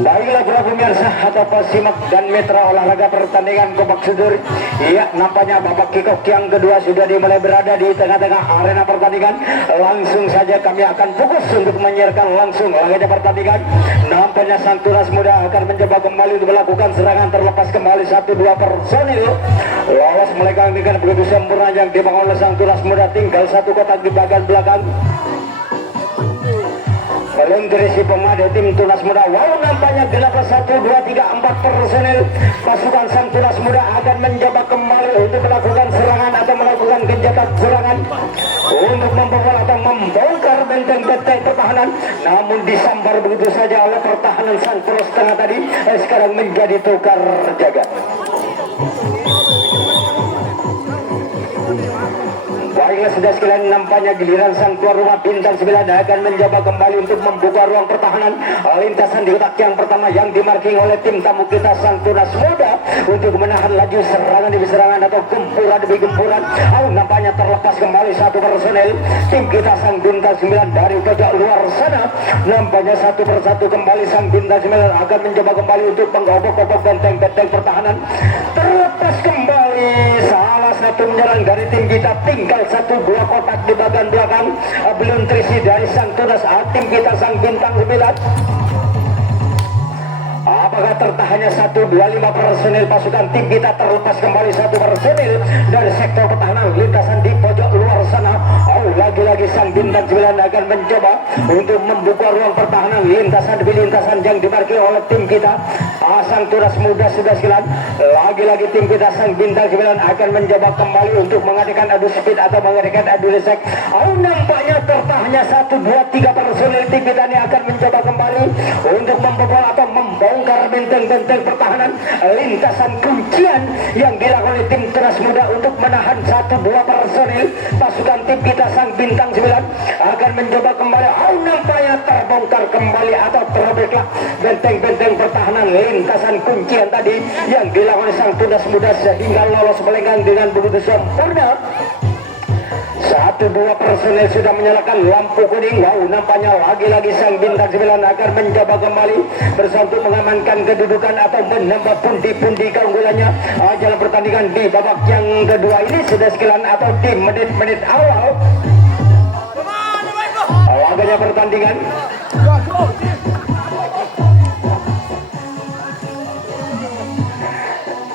Baiklah para pemirsa atau pesimak dan mitra olahraga pertandingan Gobak Sudur. Iya, nampaknya babak kick-off yang kedua sudah dimulai berada di tengah-tengah arena pertandingan. Langsung saja kami akan fokus untuk menyiarkan langsung laga pertandingan. Nampaknya sang tunas muda akan mencoba kembali untuk melakukan serangan, terlepas kembali 1-2 personil lolos melenggang dengan begitu sempurna yang dibangun oleh sang tunas muda. Tinggal satu kotak di bagian belakang. Belum terisi pemain tim tunas muda. Wow, nampaknya 1-2-3-4 personil pasukan sang tunas muda akan mencoba kembali untuk melakukan serangan atau melakukan kegiatan serangan untuk membobol atau membongkar benteng-benteng pertahanan, namun disambar begitu saja oleh pertahanan sang poros tengah tadi. Sekarang menjadi tukar jaga. Baiklah sudah sekalian, nampaknya giliran sang tuan rumah bintang 9 akan mencoba kembali untuk membuka ruang pertahanan. Lintasan di kotak yang pertama yang dimarking oleh tim tamu kita sang tunas muda untuk menahan laju serangan demi serangan atau gempuran demi gempuran. Nampaknya terlepas kembali satu personel tim kita sang bintang 9 dari pojok luar sana. Nampaknya satu persatu kembali sang bintang 9 akan mencoba kembali untuk menggobok-gobok benteng-benteng pertahanan. Terlepas kembali salah satu menyerang dari tim kita, tinggal 1-2 kotak di bagian belakang belum terisi dari sang tunas tim kita sang bintang 9. Apakah tertahannya 1-2-5 personil pasukan tim kita, terlepas kembali satu personil dari sektor pertahanan lintasan di pojok luar sana. Lagi-lagi sang bintang 9 akan mencoba untuk membuka ruang pertahanan lintasan demi lintasan yang dimarkir oleh tim kita sang tunas muda sudah sekalian. Lagi-lagi tim kita sang bintang 9 akan mencoba kembali untuk mengadakan adu speed atau mengadakan adu resek. Nampaknya tertahannya 1-2-3 personil tim kita ini akan mencoba kembali untuk membobol atau membongkar benteng-benteng pertahanan lintasan kuncian yang dilakukan oleh tim tunas muda untuk menahan 1-2 personil pasukan tim kita sang bintang 9 akan mencoba kembali. Nampaknya terbongkar kembali atau terobeklah benteng-benteng pertahanan lintasan kuncian tadi yang dilakukan oleh sang tunas muda sehingga lolos melenggang dengan begitu sempurna. 1-2 personel sudah menyalakan lampu kuning. Nampaknya lagi-lagi sang bintang 9 akan mencoba kembali bersatu mengamankan kedudukan atau menambah pundi-pundi keunggulannya dalam pertandingan di babak yang kedua ini sudah sekalian atau di menit-menit awal laganya pertandingan.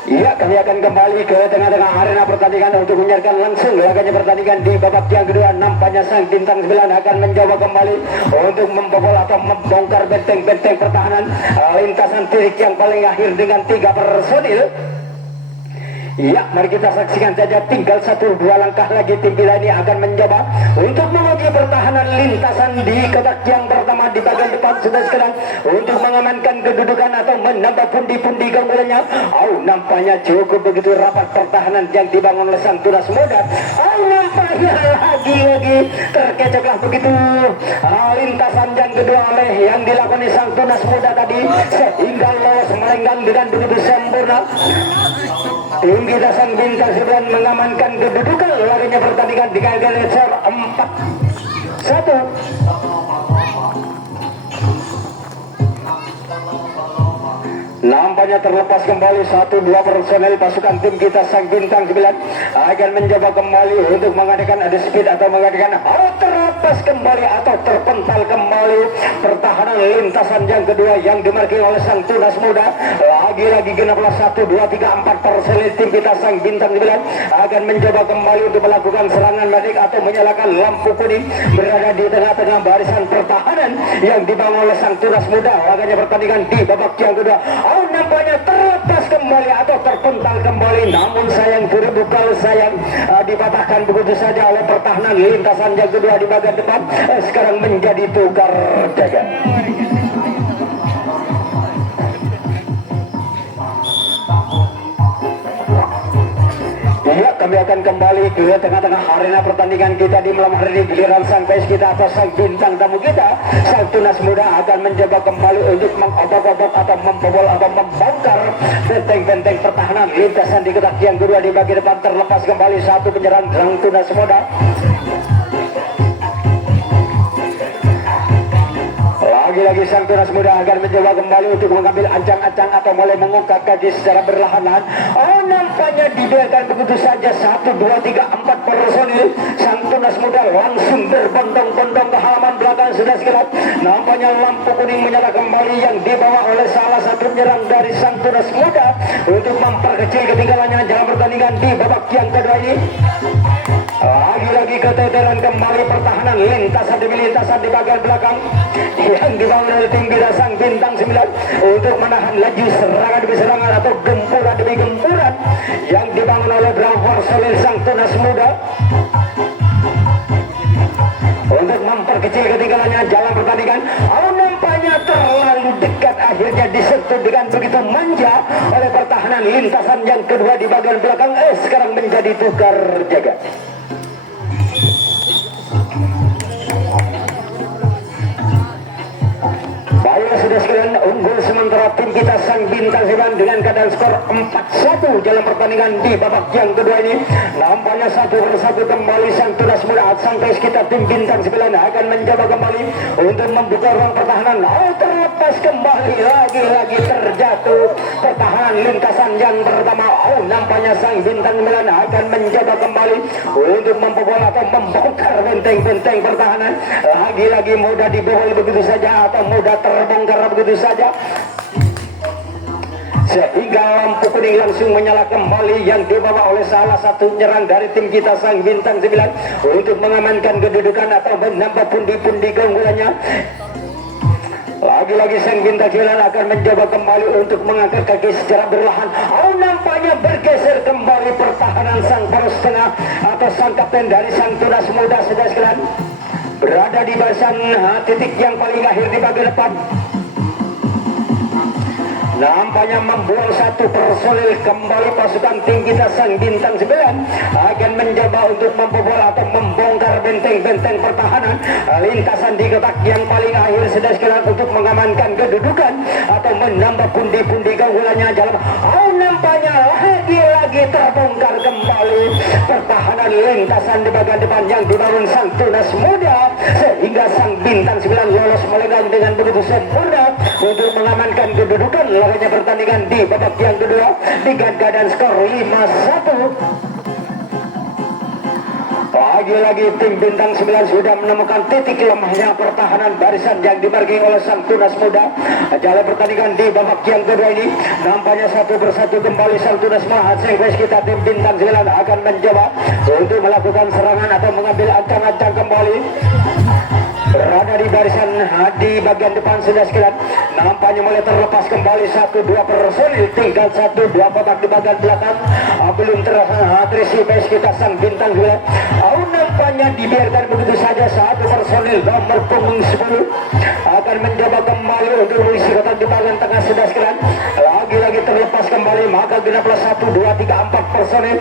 Iya, kami akan kembali ke tengah-tengah arena pertandingan untuk menyiarkan langsung laganya pertandingan di babak yang kedua. Nampaknya sang bintang 9 akan mencoba kembali untuk membobol atau membongkar benteng-benteng pertahanan lintasan titik yang paling akhir dengan 3 personil. Ya, mari kita saksikan saja, tinggal 1-2 langkah lagi tim kita ini akan mencoba untuk menguji pertahanan lintasan di kotak yang pertama di bagian depan sudah sekarang untuk mengamankan kedudukan atau menambah pundi-pundi keunggulannya. Nampaknya cukup begitu rapat pertahanan yang dibangun oleh sang tunas muda. Nampaknya lagi-lagi terkecoklah begitu lintasan yang kedua oleh yang dilakukan oleh sang tunas muda tadi sehingga lolos melenggang dengan begitu sempurna. Tim kita sang bintang 9 mengamankan kedudukan larinya pertandingan di KGL 4-1. Nampaknya terlepas kembali 1-2 personel pasukan tim kita sang bintang 9 akan mencoba kembali untuk mengadakan adu speed atau mengadakan terlepas kembali atau terpental kembali pertahanan lintasan yang kedua yang dimarking oleh sang tunas muda. Lagi-lagi genaplah 1-2-3-4 personel tim kita sang bintang 9 akan mencoba kembali untuk melakukan serangan balik atau menyalakan lampu kuning berada di tengah-tengah barisan pertahanan yang dibangun oleh sang tunas muda. Laganya pertandingan di babak yang kedua. Nampaknya terlepas kembali atau terpental kembali, namun sayang berbukal sayang dipatahkan begitu saja oleh pertahanan lintasan yang kedua di bagian depan. Sekarang menjadi tukar jaga. Ya, kami akan kembali ke tengah-tengah arena pertandingan kita di malam hari ini. Giliran sang pes kita atau sang bintang tamu kita, sang tunas muda akan mencoba kembali untuk mengobok-obok atau membobol atau membongkar benteng-benteng pertahanan lintasan di kotak yang kedua di bagian depan. Terlepas kembali satu penyerang sang tunas muda. Lagi-lagi sang tunas muda akan mencoba kembali untuk mengambil ancang-ancang atau mulai mengungkap kaki secara berlahan-lahan. Oh, nampaknya dibiarkan begitu saja. 1, 2, 3, 4 personil. Sang tunas muda langsung berbondong-bondong ke halaman belakang sudah sekilat. Nampaknya lampu kuning menyala kembali yang dibawa oleh salah satu penyerang dari sang tunas muda untuk memperkecil ketinggalannya dalam pertandingan di babak yang kedua ini. Lagi-lagi keteteran kembali pertahanan lintasan demi lintasan di bagian belakang yang dibangun oleh tim kita sang bintang 9 untuk menahan laju serangan demi serangan atau gempuran demi gempuran yang dibangun oleh Bravo Solil sang tunas muda untuk memperkecil ketinggalannya jalan pertandingan. Oh, nampaknya terlalu dekat, akhirnya disentuh dengan begitu manja oleh pertahanan lintasan yang kedua di bagian belakang. Sekarang menjadi tukar jaga. Baiklah sudah sekalian, unggul sementara tim kita sang bintang 9 dengan keadaan skor 4-1 dalam pertandingan di babak yang kedua ini. Nampaknya 1-1 kembali sang tunas muda sampai kita tim bintang 9 akan mencoba kembali untuk membuka ruang pertahanan. Oh, terlepas kembali, lagi-lagi terjatuh pertahanan lintasan yang pertama. Oh, nampaknya sang bintang 9 akan mencoba kembali untuk membobol atau membongkar benteng-benteng pertahanan. Lagi-lagi mudah dibobol begitu saja atau mudah terbongkar begitu saja, sehingga lampu kuning langsung menyala kembali yang dibawa oleh salah satu penyerang dari tim kita sang bintang 9 untuk mengamankan kedudukan atau menambah pundi-pundi keunggulannya. Lagi-lagi sang bintang 9 akan mencoba kembali untuk mengangkat kaki secara berlahan. Oh, nampaknya bergeser kembali pertahanan sang poros tengah atau sang kapten dari sang tunas muda sudah sekalian berada di barisan titik yang paling akhir di bagian depan. Nampaknya membuang satu personil kembali pasukan tim kita sang bintang 9 akan mencoba untuk membobol atau membongkar benteng-benteng pertahanan lintasan di kotak yang paling akhir sudah sekalian untuk mengamankan kedudukan atau menambah pundi-pundi keunggulannya dalam. Oh, nampaknya lagi-lagi terbongkar kembali pertahanan lintasan di bagian depan yang dibangun sang tunas muda sehingga sang bintang 9 lolos melenggang dengan begitu sempurna untuk mengamankan kedudukan lawannya pertandingan di babak yang kedua dengan keadaan skor 5-1. Lagi-lagi tim bintang 9 sudah menemukan titik lemahnya pertahanan barisan yang dimarking oleh sang tunas muda. Jalan pertandingan di babak yang kedua ini nampaknya 1-1 kembali sang tunas muda. Sehingga kita tim bintang 9 akan mencoba untuk melakukan serangan atau mengambil ancang-ancang kembali. Berada di barisan di bagian depan sudah sekalian, nampaknya mulai terlepas kembali 1-2 personil, tinggal 1-2 kotak di bagian belakang. Belum terisi base kita sang bintang 9. Nampaknya dibiarkan begitu saja. 1 personil nomor punggung 10 akan mencoba kembali untuk mengisi kotak di bagian tengah sudah sekalian. Lagi-lagi terlepas kembali, maka genaplah 1-2-3-4 personil.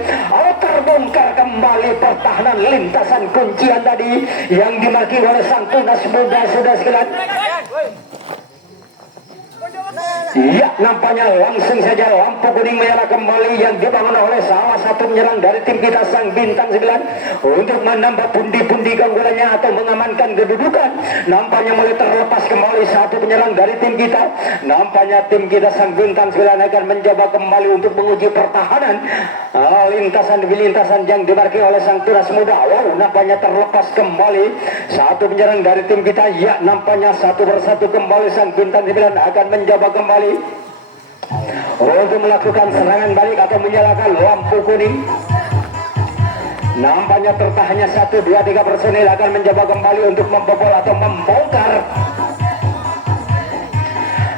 Terbongkar kembali pertahanan lintasan kuncian tadi yang dimaki oleh sang tunas muda sudah sekalian. Ya, nampaknya langsung saja lampu kuning menyala kembali yang dibangun oleh salah satu penyerang dari tim kita sang bintang 9 untuk menambah pundi-pundi keunggulannya atau mengamankan kedudukan. Nampaknya mulai terlepas kembali satu penyerang dari tim kita. Nampaknya tim kita sang bintang 9 akan mencoba kembali untuk menguji pertahanan lintasan demi lintasan yang dimarking oleh sang tunas muda. Wow, nampaknya terlepas kembali satu penyerang dari tim kita. Ya, nampaknya 1-1 kembali sang bintang 9 akan mencoba kembali untuk melakukan serangan balik atau menyalakan lampu kuning. Nampaknya tertahannya 1-2-3 personil akan mencoba kembali untuk membobol atau membongkar.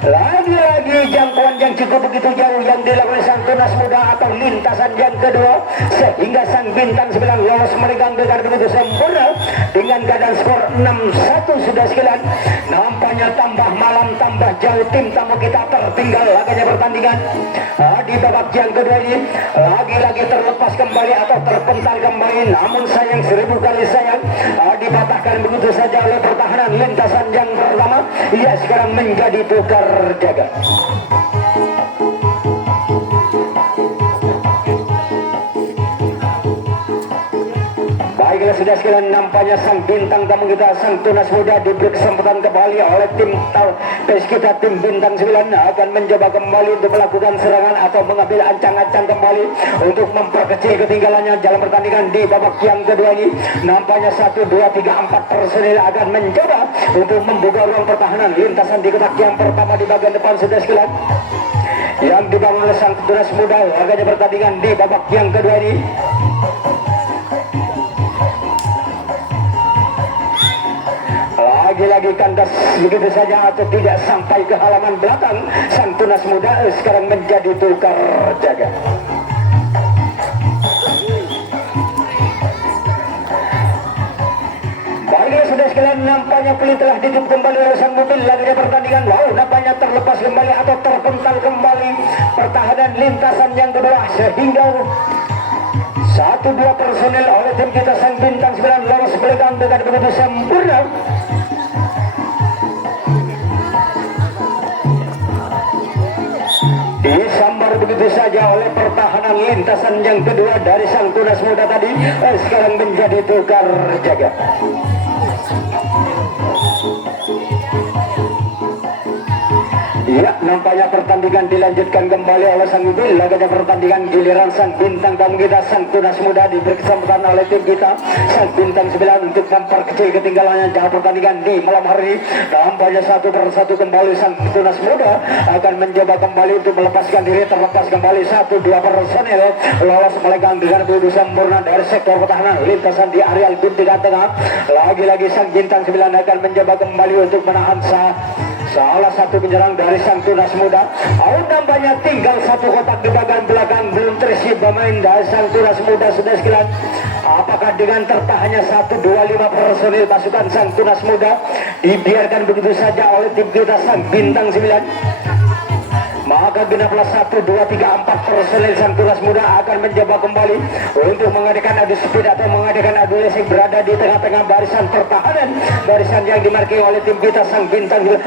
Lagi-lagi jangkauan yang cukup begitu jauh yang dilakukan sang tunas muda atau lintasan yang kedua sehingga sang bintang 9 lolos melenggang dengan begitu sempurna dengan keadaan skor 6-1 sudah sekalian. Nampaknya tambah malam tambah jauh tim tamu kita tertinggal laganya pertandingan di babak yang kedua ini. Lagi-lagi terlepas kembali atau terpental kembali, namun sayang 1000 kali sayang dipatahkan begitu saja oleh pertahanan lintasan yang pertama. Ia sekarang menjadi tukar jaga. Baiklah sudah sekalian, nampaknya sang bintang tamu kita, sang tunas muda diberi kesempatan kembali oleh tim kita, tim bintang 9 akan mencoba kembali untuk melakukan serangan atau mengambil ancang-ancang kembali untuk memperkecil ketinggalannya dalam pertandingan di babak yang kedua ini. Nampaknya 1, 2, 3, 4 personil akan mencoba untuk membuka ruang pertahanan lintasan di kotak yang pertama di bagian depan sudah sekalian, yang dibangun oleh sang tunas muda agaknya pertandingan di babak yang kedua ini. Lagi-lagi kandas begitu saja atau tidak sampai ke halaman belakang, sang tunas muda sekarang menjadi tukar jaga. Baiklah sudah sekalian, nampaknya peluit telah ditutup kembali oleh sang mobil. Lagi pertandingan, wow, nampaknya terlepas kembali atau terpental kembali pertahanan lintasan yang kedua, sehingga 1-2 personel oleh tim kita sang bintang 9 lolos pegang dengan begitu sempurna. Disambar begitu saja oleh pertahanan lintasan yang kedua dari sang tunas muda tadi, sekarang menjadi tukar jaga. Ya, nampaknya pertandingan dilanjutkan kembali oleh sang mobil. Laganya pertandingan giliran sang bintang tamu kita, sang tunas muda diberi kesempatan oleh tim kita, sang bintang 9 untuk memperkecil ketinggalannya dalam pertandingan di malam hari ini. Nampaknya 1 per 1 kembali sang tunas muda akan mencoba kembali untuk melepaskan diri, terlepas kembali 1-2 personel lolos melegang dengan begitu sempurna dari sektor pertahanan lintasan di areal guntingan tengah. Lagi-lagi sang bintang 9 akan mencoba kembali untuk menahan salah satu penyerang dari sang tunas muda. Nampaknya tinggal 1 kotak di bagian belakang, belum terisi pemain dari sang tunas muda sudah sekalian. Apakah dengan tertahannya 1-2-5 personil pasukan sang tunas muda dibiarkan begitu saja oleh tim kita sang bintang 9? Maka genaplah 1-2-3-4 personil sang tunas muda akan mencoba kembali untuk mengadakan adu speed atau mengadakan adu racing berada di tengah-tengah barisan pertahanan, barisan yang dimarkai oleh tim kita sang bintang 9.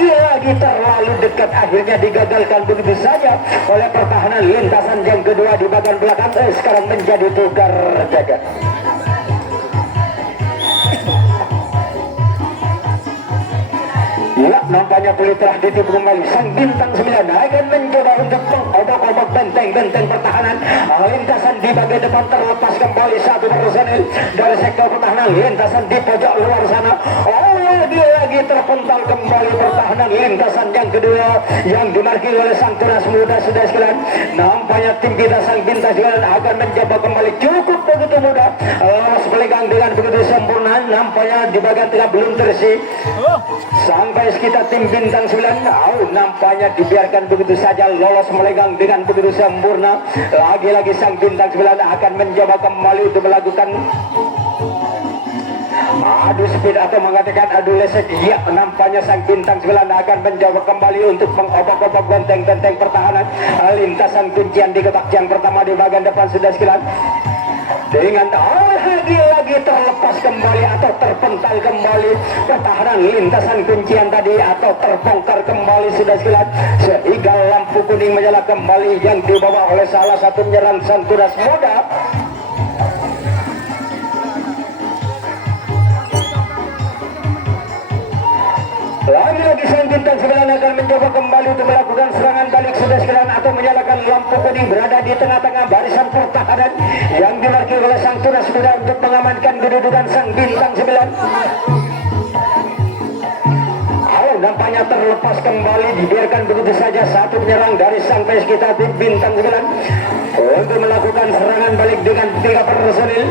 Lagi terlalu dekat, akhirnya digagalkan begitu saja oleh pertahanan lintasan yang kedua di bagian belakang, sekarang menjadi tukar jaga. Ya, nampaknya peluit telah ditipu kembali. Sang bintang 9 akan mencoba untuk mengobok-obok benteng-benteng pertahanan lintasan di bagian depan, terlepas kembali 1 personil dari sektor pertahanan lintasan di pojok luar sana. Lagi terpental kembali pertahanan lintasan yang kedua yang dimarkir oleh sang tunas muda sudah sekalian. Nampaknya tim kita sang bintang 9 akan mencoba kembali cukup begitu mudah lolos pegang dengan begitu sempurna. Nampaknya di bagian tengah belum terisi sampai sekitar tim bintang 9. Nampaknya dibiarkan begitu saja lolos melegang dengan begitu sempurna. Lagi-lagi sang bintang 9 akan mencoba kembali untuk melakukan adu speed atau mengatakan adu leset. Ya, nampaknya sang bintang 9 akan mencoba kembali untuk mengobok-obok benteng-benteng pertahanan lintasan kuncian di kotak yang pertama di bagian depan sudah sekalian. Dengan lagi terlepas kembali atau terpental kembali pertahanan lintasan kuncian tadi atau terbongkar kembali sudah sekalian, sehingga lampu kuning menyala kembali yang dibawa oleh salah satu penyerang sang tunas muda. Lagi-lagi sang bintang 9 akan mencoba kembali untuk melakukan serangan balik sudah sekalian atau menyalakan lampu kuning berada di tengah-tengah barisan pertahanan yang dimarkir oleh sang tunas muda untuk mengamankan kedudukan sang bintang 9. Nampaknya terlepas kembali, dibiarkan begitu saja 1 penyerang dari sang pes kita tim bintang 9 untuk melakukan serangan balik dengan 3 personil.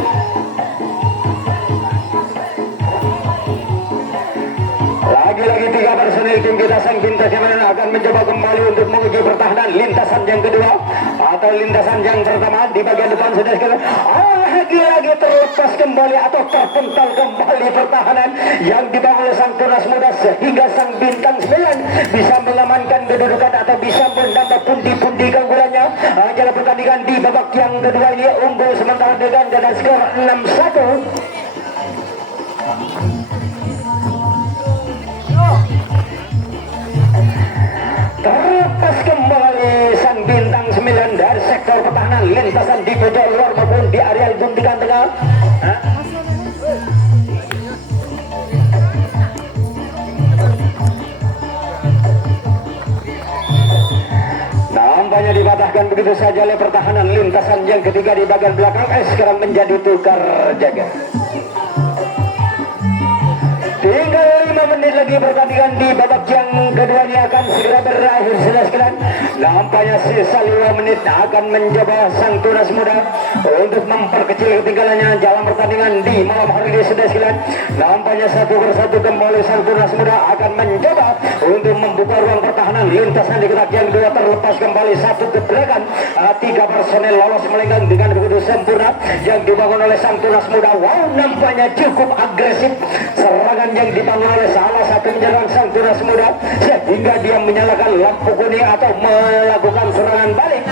Lagi-lagi 3 personil tim kita sang bintang 9 akan mencoba kembali untuk menguji pertahanan lintasan yang kedua atau lintasan yang pertama di bagian depan sudah sekalian. Lagi-lagi terlepas kembali atau terpental kembali pertahanan yang dibangun oleh sang tunas muda, sehingga sang bintang 9 bisa mengamankan kedudukan atau bisa menambah pundi-pundi keunggulannya. Jalan pertandingan di babak yang kedua ini unggul sementara dengan skor 6-1. Terlepas kembali sang bintang 9 dari sektor pertahanan lintasan di pojok luar maupun di area guntingan tengah. Nampaknya dipatahkan begitu saja oleh pertahanan lintasan yang ketiga di bagian belakang. Sekarang menjadi tukar jaga. Tinggal 5 menit lagi pertandingan di babak yang kedua ini akan segera berakhir sudah sekalian. Nampaknya sisa 5 menit akan mencoba sang tunas muda untuk memperkecil ketinggalannya dalam pertandingan di malam hari ini sudah sekalian. Nampaknya satu persatu kembali sang tunas muda akan mencoba untuk membuka ruang pertahanan lintasan di ketak yang dua terlepas kembali satu ke belakang. 3 personel lolos melenggang dengan begitu sempurna yang dibangun oleh sang tunas muda. Wow, nampaknya cukup agresif serangan yang dibangun oleh salah satu penyerang sang tunas muda sehingga dia menyalakan lampu kuning atau melakukan serangan balik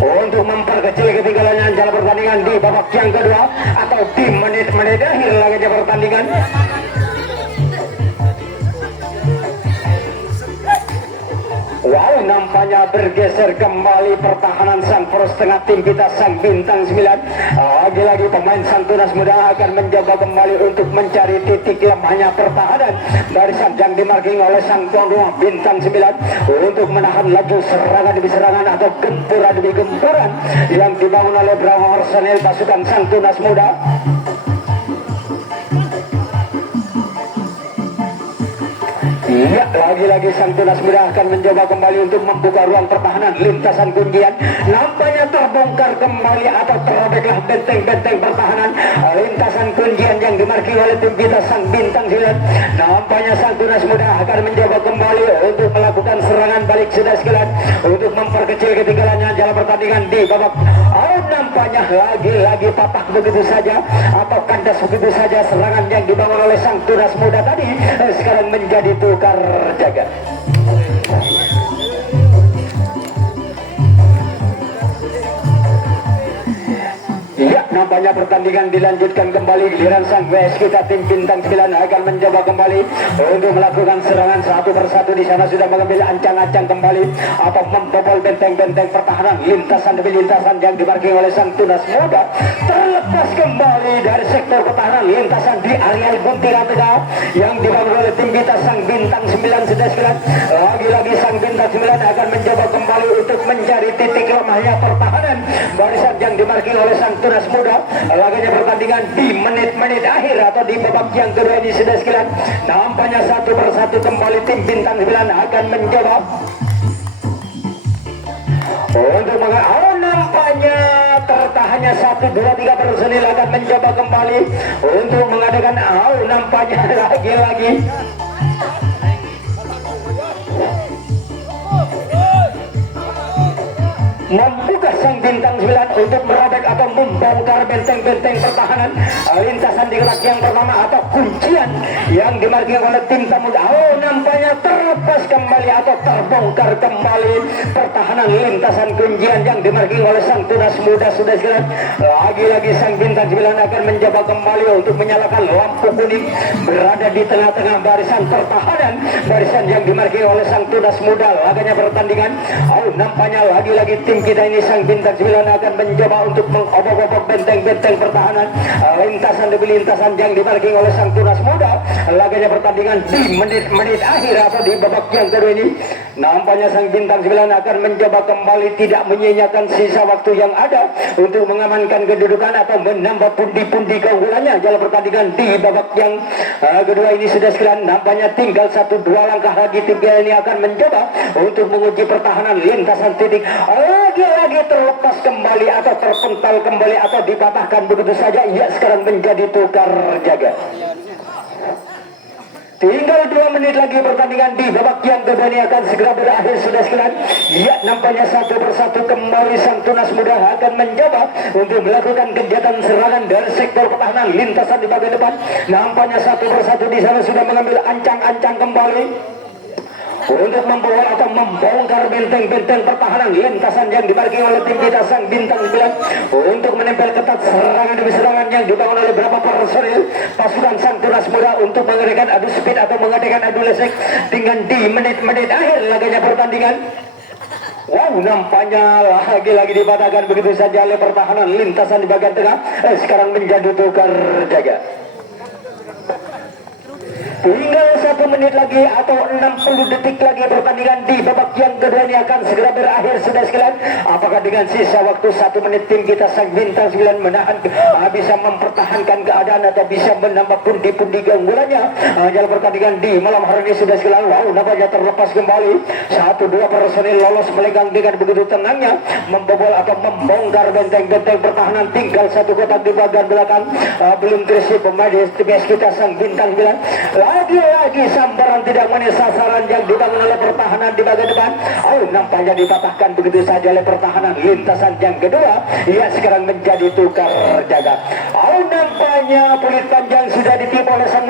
untuk memperkecil ketinggalannya dalam pertandingan di babak yang kedua atau di menit-menit akhir lagi pertandingan. Wow, nampaknya bergeser kembali pertahanan sang poros tengah tim kita sang bintang 9. Lagi-lagi pemain sang tunas muda akan mencoba kembali untuk mencari titik lemahnya pertahanan barisan yang dimarking oleh sang tuan rumah bintang 9 untuk menahan laju serangan demi serangan atau gempuran demi gempuran yang dibangun oleh Brahma personel pasukan sang tunas muda. Iya, lagi-lagi sang tunas muda akan mencoba kembali untuk membuka ruang pertahanan lintasan kuncian. Nampaknya terbongkar kembali atau terobeklah benteng-benteng pertahanan lintasan kuncian yang dimarking oleh tim kita sang bintang 9. Nampaknya sang tunas muda akan mencoba kembali untuk melakukan serangan balik sudah sekalian untuk memperkecil ketinggalannya dalam pertandingan di babak. Nampaknya lagi-lagi patah begitu saja atau kandas begitu saja serangan yang dibangun oleh sang tunas muda tadi sekarang menjadi tukar jaga. Iya, nampaknya pertandingan dilanjutkan kembali. Giliran sang WS kita tim bintang 9 akan mencoba kembali untuk melakukan serangan satu persatu. Di sana sudah mengambil ancang-ancang kembali atau membobol benteng-benteng pertahanan lintasan demi lintasan yang dimarking oleh sang tunas muda. Terlepas kembali dari sektor pertahanan lintasan di area guntingan tengah yang dibangun oleh tim kita sang bintang 9 sudah sekalian. Lagi-lagi sang bintang 9 akan mencoba kembali untuk mencari titik lemahnya pertahanan barisan yang dimarking oleh sang tunas muda. Laganya pertandingan di menit-menit akhir atau di babak yang kedua ini sudah sekalian. Nampaknya satu persatu kembali tim bintang 9 akan mencoba untuk nampaknya tertahannya 1, 2, 3 personil akan mencoba kembali untuk mengadakan nampaknya lagi-lagi membuka sang bintang 9 untuk merobek atau membongkar benteng-benteng pertahanan lintasan di kelas yang pertama atau kuncian yang dimarking oleh tim tamu. Nampaknya terlepas kembali atau terbongkar kembali pertahanan lintasan kuncian yang dimarking oleh sang tunas muda sudah sekalian. Lagi-lagi sang bintang 9 akan mencoba kembali untuk menyalakan lampu kuning berada di tengah-tengah barisan pertahanan barisan yang dimarking oleh sang tunas muda. Laganya pertandingan nampaknya lagi-lagi tim kita ini sang bintang 9 akan mencoba untuk mengobok-obok benteng-benteng pertahanan lintasan demi lintasan yang dimarking oleh sang tunas muda. Laganya pertandingan di menit-menit akhir atau di babak yang kedua ini nampaknya sang bintang 9 akan mencoba kembali tidak menyia-nyiakan sisa waktu yang ada untuk mengamankan kedudukan atau menambah pundi-pundi keunggulannya dalam pertandingan di babak yang kedua ini sudah sekalian. Nampaknya tinggal 1-2 langkah lagi tim kita ini akan mencoba untuk menguji pertahanan lintasan titik. Lagi-lagi terlepas kembali atau terpental kembali atau dipatahkan begitu saja. Ia sekarang menjadi tukar jaga. Tinggal 2 menit lagi pertandingan di babak yang kedua ini akan segera berakhir sudah sekalian. Ya, nampaknya satu persatu kembali sang tunas muda akan mencoba untuk melakukan kegiatan serangan dari sektor pertahanan lintasan di bagian depan. Nampaknya satu persatu di sana sudah mengambil ancang-ancang kembali untuk membobol atau membongkar benteng-benteng pertahanan lintasan yang dimarking oleh tim kita sang bintang 9 untuk menempel ketat serangan demi serangan yang dibangun oleh beberapa personil pasukan sang tunas muda untuk mengadakan adu speed atau mengadakan adu lesek dengan di menit-menit akhir laganya pertandingan. Wow, nampaknya lagi-lagi dipatahkan begitu saja oleh pertahanan lintasan di bagian tengah. Sekarang menjadi tukar jaga. Tinggal 1 menit lagi atau 60 detik lagi pertandingan di babak yang kedua ini akan segera berakhir sudah sekalian. Apakah dengan sisa waktu 1 menit tim kita sang bintang 9 menahan bisa mempertahankan keadaan atau bisa menambah pundi-pundi keunggulannya? Jalan pertandingan di malam hari ini sudah sekalian. Wow, nampaknya terlepas kembali. 1-2 personil lolos melenggang dengan begitu tenangnya membobol atau membongkar benteng-benteng pertahanan. Tinggal 1 kotak di bagian belakang. Belum terisi pemain TPS kita sang bintang 9. Lagi-lagi sambaran tidak memenuhi sasaran yang dibangun oleh pertahanan di bagian depan. Nampaknya dipatahkan begitu saja oleh pertahanan lintasan yang kedua. Ia sekarang menjadi tukar jaga. Nampaknya pelit panjang sudah ditipu oleh sang